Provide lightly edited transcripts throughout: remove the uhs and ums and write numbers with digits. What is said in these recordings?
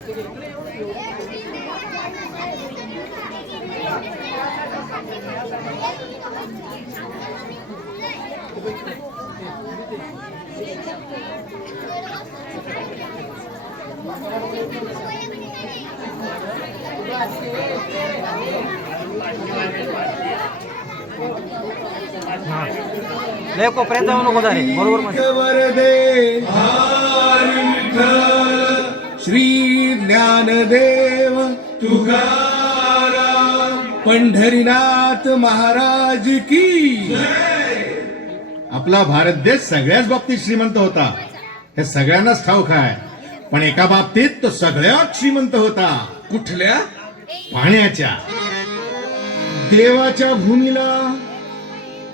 लय कोपऱ्यात जाऊ नको जरे बरोबर वरदे श्री ज्ञानदेव तुकाराम पंढरीनाथ महाराज की आपला भारत देश सगळ्याच बाबतीत श्रीमंत होता, हे सगळ्यांनाच ठाऊक आहे. पण एका बाबतीत तो सगळ्यात श्रीमंत होता. कुठल्या? पाण्याच्या. देवाच्या भूमीला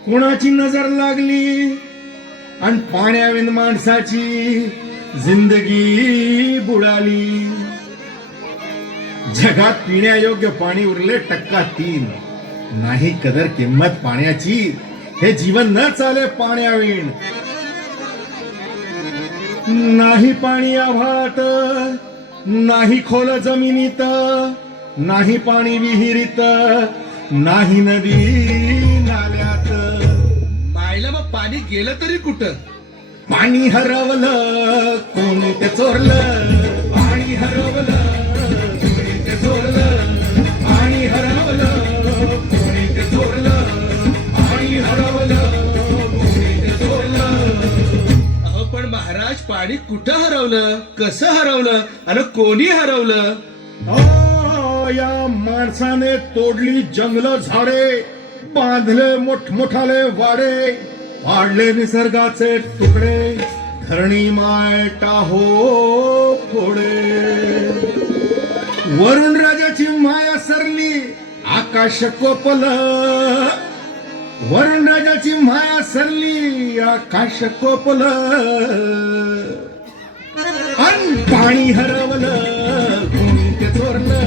कोणाची नजर लागली आणि पाण्याविन माणसाची जिंदगी बुडाली. जगात पिण्यायोग्य पाणी उरले 3%. नाही कदर किंमत पाण्याची, हे जीवन न चाले पाण्याविण. नाही पाणी आभाळात, नाही खोल जमिनीत, नाही पाणी विहिरीत, नाही नदी नाल्यात. पाहिलं मग पाणी गेलं तरी कुठं? पाणी हरवलं कोणी ते चोरलं, पाणी हरवलं कोणी ते चोरलं, पाणी हरवलं कोणी ते चोरलं, पाणी हरवलं कोणी ते चोरलं. अहो पण महाराज पाणी कुठं हरवलं, कसं हरवलं आणि कोणी हरवलं? या माणसाने तोडली जंगल झाडे, बांधले मोठमोठाले वाडे, पाडले निसर्गाचे तुकडे, धरणी माय टाहो फोडे. वरुण राजाची माया सरली, आकाश कोपल, वरुण राजाची माया सरली, आकाश कोपल. अन पाणी हरवलं कोणी ते चोरलं,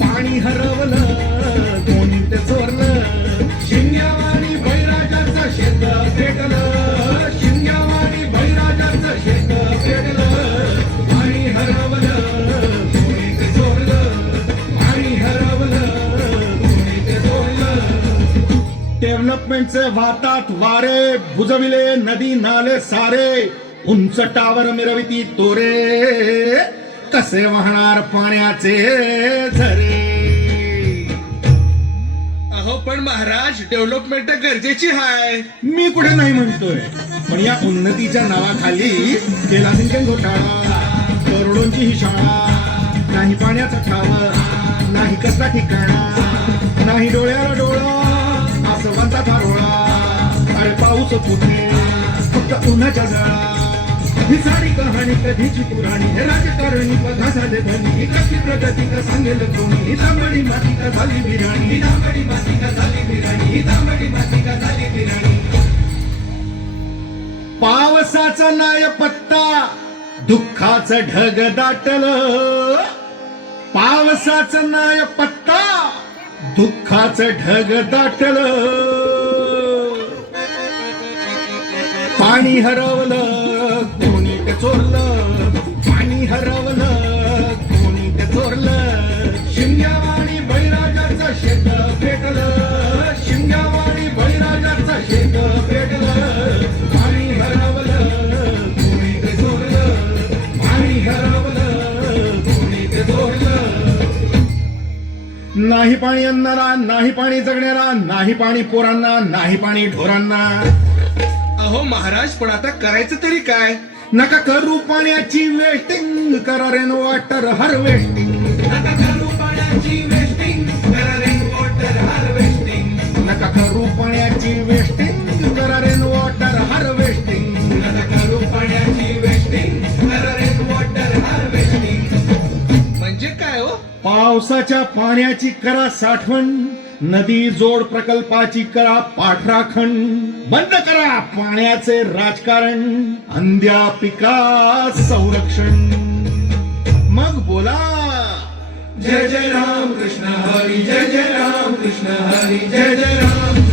पाणी हरवलं कोणी ते चोरलं. शिंग्यावाणी बैराजाचं शेत पेटलं, शिंग्यावाणी बैराजाचं शेत पेटलं. पाणी हरवलं कोणी ते चोरलं, पाणी हरवलं कोणी ते चोरलं. डेव्हलपमेंटचे वाहतात वारे, बुजविले नदी नाले सारे, उंच टावर मिरविती तोरे, कसे वाहणार पाण्याचे झरे. अहो पण महाराज डेव्हलपमेंट गरजेची आहे. मी कुठे नाही म्हणतोय, पण या उन्नतीच्या नावाखाली केला सिंचन घोटाळा, करोडोंची ही शाळा. नाही पाण्याचा ठाव, नाही कसला ठिकाणा, नाही डोळ्याला डोळा, आसवांचा थारोळा. अरे पाऊस कुठे, फक्त उन्हाच्या जळा. ही सारी कहाणी कधीची पुराणी, हे राजकारणी बघा साधे धनी. ही कसली प्रगती का सांगेल कोणी, ही तांबडी माती का झाली बिराणी, ही तांबडी माती का झाली बिराणी, ही तांबडी माती का झाली बिराणी. पावसाचा नाय पत्ता, दुःखाचं ढग दाटलं. पावसाचं नाय पत्ता, दुःखाचं ढग दाटलं. पाणी हरवलं कोणी ते चोरलं, पाणी हरवलं कोणी ते चोरलं. शिंग्यावाणी बैराजाचं शेत पेटलं, शिंग्यावाणी बैराजाचं शेत पेटलं. पाणी हरवलं कोणी ते चोरलं, पाणी हरवलं कोणी ते चोरलं. नाही पाणी अन्नाला, नाही पाणी जगण्याला, नाही पाणी पोरांना, नाही पाणी ढोरांना. अहो महाराज पण आता करायचं तरी काय? नका करू पाण्याची वेस्टिंग, करा रेन वॉटर हार्वेस्टिंग. नका करू पाण्याची वेस्टिंग, करा रेन वॉटर हार्वेस्टिंग. नका करू पाण्याची वेस्टिंग, करा रेन वॉटर हार्वेस्टिंग. नका करू पाण्याची वेस्टिंग, करा रेन वॉटर हार्वेस्टिंग. म्हणजे काय हो? पावसाच्या पाण्याची करा साठवण, नदी जोड प्रकल्पाची करा पाठराखण. बंद करा पाण्याचे राजकारण, अंध्या पिका संरक्षण. मग बोला जय जय राम कृष्ण हरी, जय जय राम कृष्ण हरी, जय जय राम.